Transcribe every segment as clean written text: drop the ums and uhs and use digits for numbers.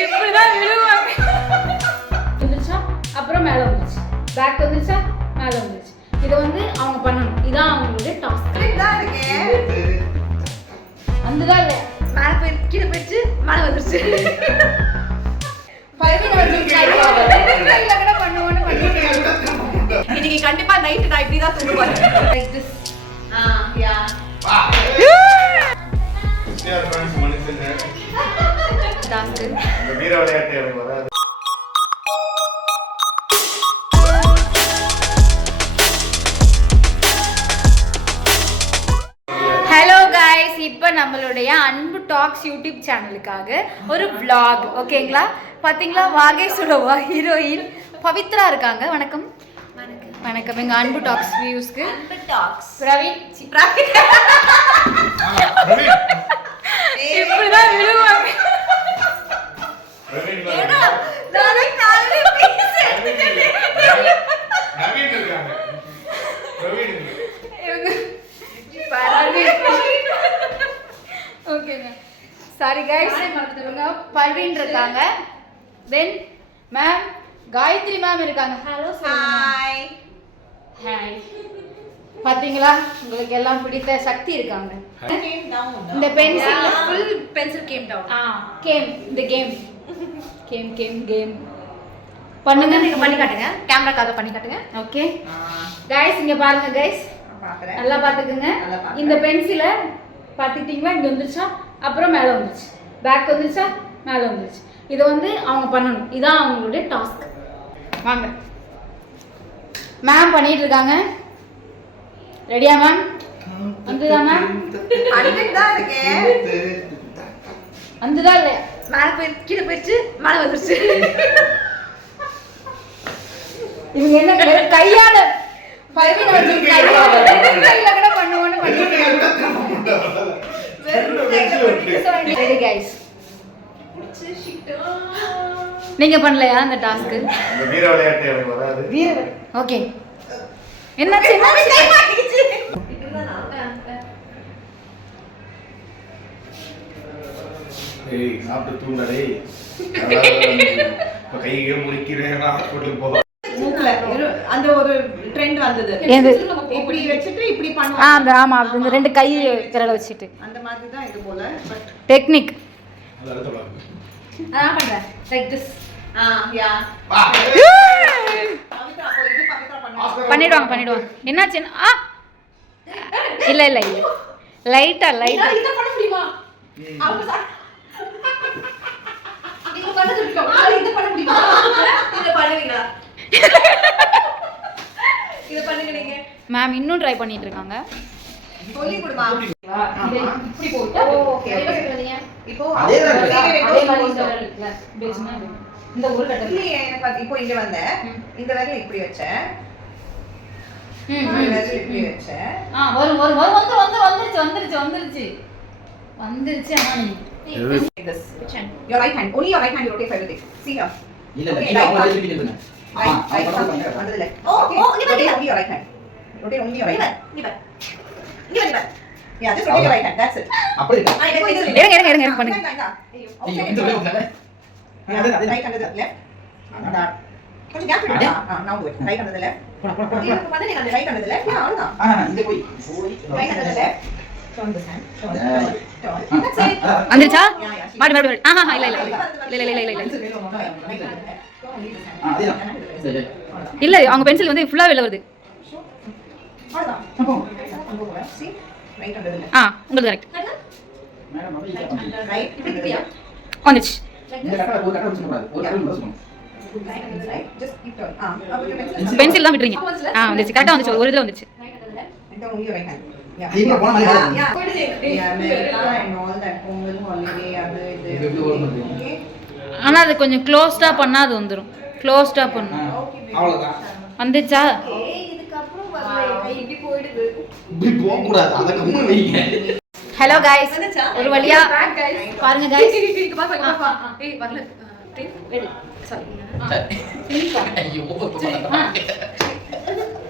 இப்படிதான் விழுவாங்க. வந்துச்சா அப்புறம் மேல வந்துச்சு, பேக் வந்துச்சா மேல வந்துச்சு. இதை வந்து அவங்க பண்ணணும், இதான் அவங்களுடைய டாஸ்க். வந்துதான் இல்ல மேல போய் கீழே போயிடுச்சு, மேல வந்துருச்சு. இன்னைக்கு கண்டிப்பா நைட் நான் இப்படிதான் தூங்குவேன். Like this. யா டாஸ்க் இந்த வீர விளையாட்டு வராது. ஹலோ கைஸ், இப்போ நம்மளுடைய அன்பு டாக்ஸ் யூடியூப் சேனலுக்காக ஒரு vlog, ஓகேங்களா? பார்த்தீங்களா, வாகேஷோட ஹீரோயின் பவித்ரா இருக்காங்க. வணக்கம். வணக்கம் எங்க அன்பு டாக்ஸ் வியூஸ்க்கு. அன்பு டாக்ஸ் பிரவீன் இப்படிதான் விழுவாங்க. ஓகேங்க, சாரி கைஸ். பல்வின் இருக்காங்க, தென் மேம் காயத்ரி மேம் இருக்காங்க. Hello, hi. ஹாய். பாத்தீங்களா, உங்களுக்கு எல்லாம் பிடித்த சக்தி இருக்காங்க. இந்த pencil full pencil game down. Game இந்த கேம் கேம் பண்ணுங்க. நீங்க பண்ணி காட்டுங்க, கேமராக்காக பண்ணி காட்டுங்க. ஓகே கைஸ், இங்க பாருங்க கைஸ், நல்லா பாத்துக்குங்க. இந்த பென்சிலை பாத்துக்கிட்டீங்களா, இங்க வந்துருச்சா அப்புறம் மேல வந்துருச்சு, பேக் வந்துருச்சா மேல வந்துருச்சு. இதை வந்து அவங்க பண்ணணும், இதான் அவங்களுடைய டாஸ்க். வாங்க, மேம் பண்ணிட்டு இருக்காங்க. ரெடியா மேம்? வந்துதா மேம்? அன்னைக்குதான் இருக்கேன். வந்துதா இல்ல மேல போய் கீழே போயிடுச்சு, மேல வந்துருச்சு. இவங்க என்ன கையால கையில கூட பண்ணுவோன்னு கைஸ். நீங்க பண்ணலையா அந்த டாஸ்க்? வீர விளையாட்டு வராது. வீர ஓகே. என்னாச்சு? ஏய் சாப்பிட்டு தூங்கடே. இப்ப கையை முடிக்கிறேன், ஹாஸ்பிடலுக்கு போ. அந்த ஒரு ட்ரெண்ட் வந்தது, இப்படி வச்சிட்டு இப்படி பண்ணுவாங்க. அந்த ஆமா, அந்த ரெண்டு கை விரல வச்சிட்டு அந்த மாதிரி தான் இது போல டெக்னிக். அது அடுத்த பாருங்க. நான் பண்றேன் லைக் திஸ். யா பண்ணிடுவாங்க. என்னாச்சு? இல்ல லைட்டா இத பண்ண முடியுமா? அவங்க நீங்க பண்ணது இருக்கோம், இத பண்ண முடியுமா? இத பண்ணுவீங்களா? இத பண்ணுங்க நீங்க. மேம் இன்னும் ட்ரை பண்ணிட்டு இருக்காங்க. சொல்லி கொடுமா. இப்படி போட்டு ஓகே இப்போ அதே மாதிரி இருக்குல பேஸ்னா இந்த ஒரு கட்டல இல்ல. எனக்கு இப்போ இங்க வந்த இந்த வேலைய இப்படி வச்சேன். வேலைய இப்படி வச்சேன். வரும் வந்துருச்சு. ஆனா நீ this your right hand, only your right hand you rotate everything. See here. இல்ல அவங்க ரிப்பீட் பண்ணுங்க. right அந்த left. Rotate only your right hand. Rotate only your right hand. Give yeah, just rotate your right hand, that's it. அப்படி இருங்க பண்ணுங்க. ஐயோ இந்த வேலை உங்களால அது right under the left. அந்த கொஞ்சம் கேப் விடுங்க. now do it. Right under the left. போடா நீங்க பண்ணுங்க. Right under the left. அவ்வளவுதான். இந்த போய் right under the left. turn this hand. Turn. That's it. வந்துச்சா? மாடி இல்ல. இல்ல அவங்க பென்சில் வந்து ஃபுல்லா வெளிய வருது. See? Right under the left. உங்களுக்கு கரெக்ட். Right. வந்துச்சு. இந்த கட்டல ஒரு கட்டல வச்சுக்க கூடாது. ஒரு கட்டல மட்டும் வச்சுக்கணும். Just keep turn. பென்சில் தான் விட்டுறீங்க. வந்துச்சு, கரெக்ட்டா வந்துச்சு, ஒரு இதுல வந்துச்சு. And only your right hand. Yeah. நீங்க போன மாதிரி பாருங்க. Yeah, America and all that Pongal holiday அது இது. Okay. ஆனா அது கொஞ்சம் க்ளோஸ்டா பண்ணா அது வந்துரும். க்ளோஸ்டா பண்ணு. அவ்வளவுதான். வந்துச்சா? இதுக்கு அப்புறம் வரல, கை இப்படி போயிடுது. இப்படி போக கூடாது. அத கம்மி வைங்க. ஹலோ गाइस, ஒரு வழியா பாருங்க गाइस. இங்க பாருங்க. ஏய் வரல. ரெடி. சாரி. ஐயோ.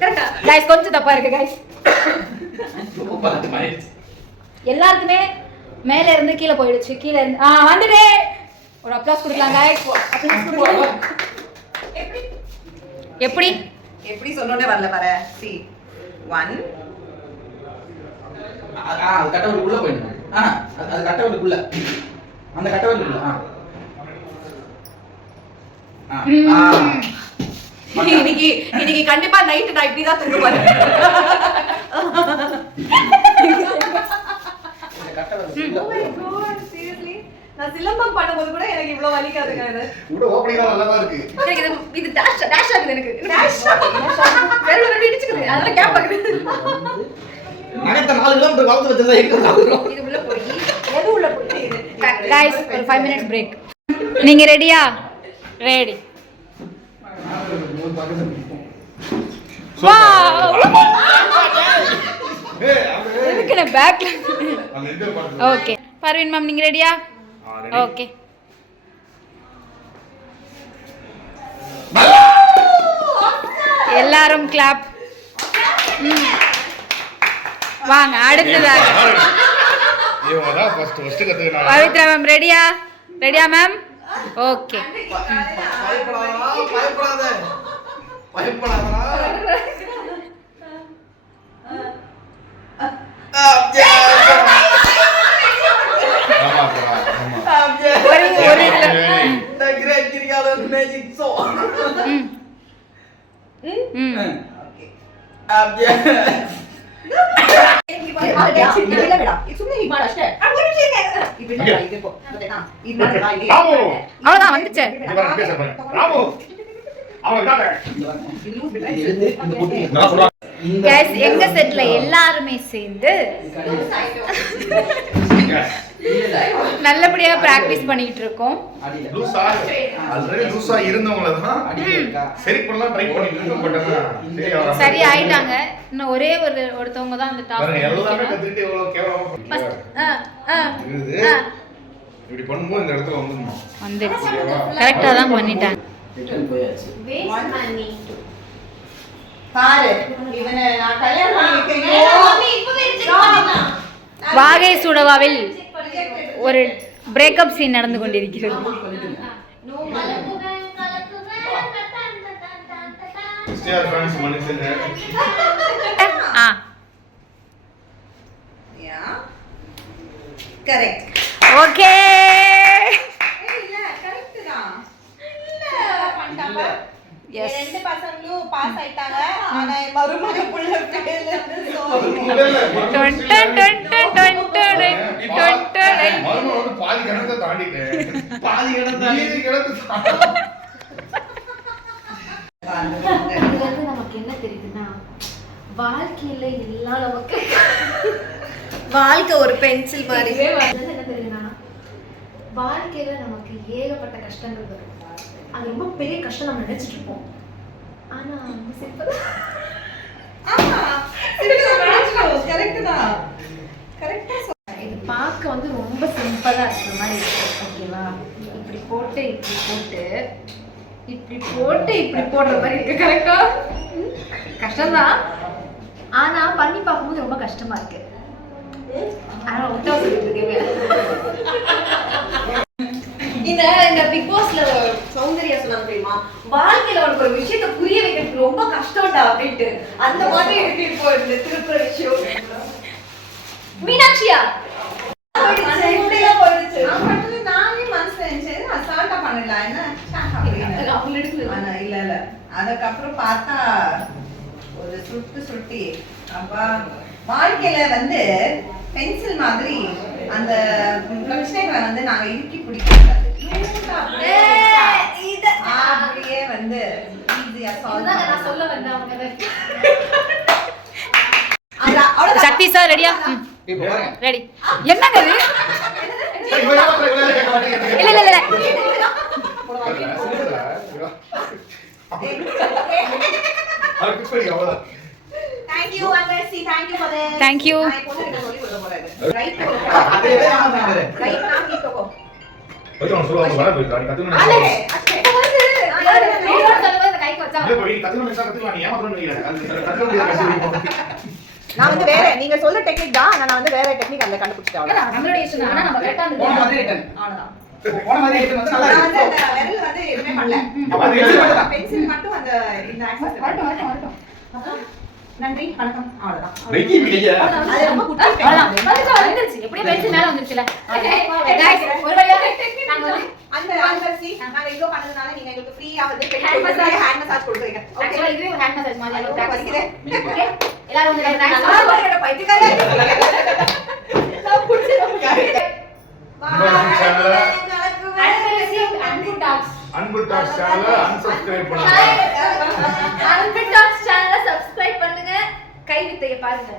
கரெக்ட்டா? गाइस கொஞ்சம் தப்பா இருக்கு गाइस. ரொம்ப பாத்து மாறிடுச்சு. எல்லாருக்குமே மேல இருந்து கீழே போயிடுச்சு. கீழே இருந்து வந்துட்டே. ஒரு அப்ளாஸ் கொடுக்கலாம் गाइस. எப்படி எப்படி சொன்னோனே வரல பாரு. சி 1 அது கட்டவருக்குள்ள போயிடணும். அது கட்டவருக்குள்ள. அந்த கட்டவருக்குள்ள. இன்னைக்கு கண்டிப்பா நைட் நான் இப்படி தான் தூங்க போறேன். சீரியஸ்லி நான் சிலம்பம் பண்ணும்போது கூட எனக்கு இவ்வளவு வலிக்காதுங்க. உட ஓபனிங்கா நல்லா தான் இருக்கு. எனக்கு இது டாஷ் ஆகுது எனக்கு. டாஷ் வேற ஒரு இடிச்சுக்குது. அதனால கேப் ஆகுது. நகத்த 4 கிலோமீட்டர் வளர்த்து வச்சதா இருக்கு. இது உள்ள போய் எது உள்ள போய் गाइस ஒரு 5 minutes பிரேக். நீங்க ரெடியா? ரெடி. வாவ். எதுக்கு நான் பேக்ல? ஓகே. பர்வீன் மேம் நீங்க ரெடியா? ஓகே. எல்லாரும் கிளாப். வாங்க அடுத்ததாக இவங்கதான் ஃபர்ஸ்ட் கத்துக்கினாங்க. பவித்ரா மேம் ரெடியா? ரெடியா மேம்? ஓகே. பயப்படாதடா. ஒரு The great Kirgalan magic show. அவ்வளவுதான் வந்துச்சு. Guys, எங்க செட்ல எல்லாருமே சேர்ந்து நல்லபடியா பிராக்டிஸ் பண்ணிட்டு இருக்கோம். ஆல்ரெடி லூசா இருந்தவங்கள தான் சரி பண்ணலாம் ட்ரை பண்ணிட்டு இருக்கோம். பட் சரி ஆயிட்டாங்க. இன்னும் ஒரே ஒருத்தவங்க தான் அந்த டாஸ்க் எல்லாமே கத்துக்கிட்டு எவ்வளவு கேவலமா இப்படி பண்ணும்போது இந்த இடத்துல வந்துருச்சு. கரெக்டா தான் பண்ணிட்டாங்க. பாரு இவனை நான் கல்யாணம் பண்ணிக்கிறேன். வாகை சுடவாவில் ஒரு பிரேக்கப் சீன் நடந்து கொண்டிருக்கிறது. ஃப்ரெண்ட்ஸ் மனுஷங்க கரெக்ட். ஓகே. இல்ல கரெக்ட் தான். இல்ல பண்ணாம ரெண்டு பசங்களும் பாஸ் ஆயிட்டாங்க. ஆனா மறுமண புள்ள ஃபெயில். பாதி கணத்தை தாண்டிட்டேன். பாதி நமக்கு என்ன தெரியுதுன்னா வாழ்க்கையில எல்லாம் நமக்கு வாழ்க்கை ஒரு பென்சில் மாதிரி. என்ன தெரியுதுன்னா வாழ்க்கையில நமக்கு ஏகப்பட்ட கஷ்டங்கள் வரும். அது ரொம்ப பெரிய கஷ்டம் நம்ம நினைச்சிட்டு இருப்போம். ஆனா சிம்பிள். கரெக்ட் தான். கரெக்டா இது பார்க்க வந்து ரொம்ப சிம்பிளா இருக்கிற மாதிரி இருக்கு. ஓகேவா? இப்படி போட்டு இப்படி போட்டு இப்படி போட்டு இப்படி போடுற மாதிரி இருக்கு. கரெக்டா? கஷ்டம்தான். ஆனா பண்ணி பார்க்கும்போது ரொம்ப கஷ்டமா இருக்கு. ஆனா ஒட்டா சொல்லிட்டு இருக்கேன். இந்த பிக் பாஸ்ல சௌந்தர்யா சொன்னாங்க தெரியுமா, வாழ்க்கையில உனக்கு ஒரு விஷயத்தை புரிய வைக்கிறதுக்கு ரொம்ப கஷ்டம்டா அப்படின்ட்டு. அந்த மாதிரி எனக்கு இப்போ இந்த திருப்புற விஷயம். மீனாட்சியா நானே மனசுல நினைச்சேன் அசால்ட்டா பண்ணலாம். என்ன அவங்க எடுக்கல. இல்ல இல்ல அதுக்கப்புறம் பார்த்தா ஒரு சுட்டி அப்பா வாழ்க்கையில வந்து பென்சில் மாதிரி அந்த பிரச்சனைகளை வந்து நாங்க இறுக்கி பிடிக்கிறது அப்படியே வந்து ஈஸியா நான் சொல்ல வந்தேன் அவங்க. சக்தி சார் ரெடியா? ரெடி. என்னங்க இது? இல்ல இல்ல இல்ல Thank you Anversi, thank you for this. Thank you. Right now keep go. கொஞ்சம் சொல்லுவாங்க வர போய் கத்துக்கணும். அல்லே சொல்லும்போது கைக்கு வச்சா இல்ல போய் கத்துக்கணும் கத்துக்கலாம். நீ ஏமா சொல்றீங்க? அது கத்துக்க முடியாது. நான் வந்து வேற நீங்க சொல்ற டெக்னிக் தான் நான் வந்து வேற டெக்னிக் அதுல கண்டுபிடிச்சிட்டேன் நம்மளோட இஷ்டம் ஆனா நம்ம கரெக்டா போன அந்த மாதிரி ரிட்டர்ன் அவ்வளவுதான் போன மாதிரி ரிட்டர்ன் வந்து நல்லா நான் வந்து இருக்கு அந்த விரல் வந்து எதுவுமே பண்ணல அது எது? பென்சில் மட்டும் அந்த இந்த ஆக்சஸ் வரட்டும் நன்றி வணக்கம் அவ்வளவுதான் வெக்கி இப்படியா? அது ரொம்ப குட்டி அவ்வளவுதான் வந்துருச்சு எப்படியே பென்சில் மேல வந்துருச்சுல गाइस ஒரு வழியா நாங்க வந்து அந்த ஆல்வர்சி நாங்க இவ்ளோ பண்ணதுனால நீங்க எங்களுக்கு ஃப்ரீயா வந்து ஹேண்ட் மசாஜ் கொடுக்குறீங்க ஓகே ஆக்சுவலா இதுவே ஒரு ஹேண்ட் மசாஜ் மாதிரி அளவு பிராக்டிஸ் வலிக்குதே. ஓகே எல்லாரும் வந்து நல்லா பிராக்டிஸ் பண்ணுங்க பைத்தியக்காரா நான் புடிச்சிருக்கேன் அன்பு டாக்ஸ் அன்பு டாக்ஸ் சேனலை unsubscribe பண்ணுங்க. அன்பு டாக்ஸ் சேனலை சப்ஸ்கிரைப் பண்ணுங்க கை வித்தைய பாருங்க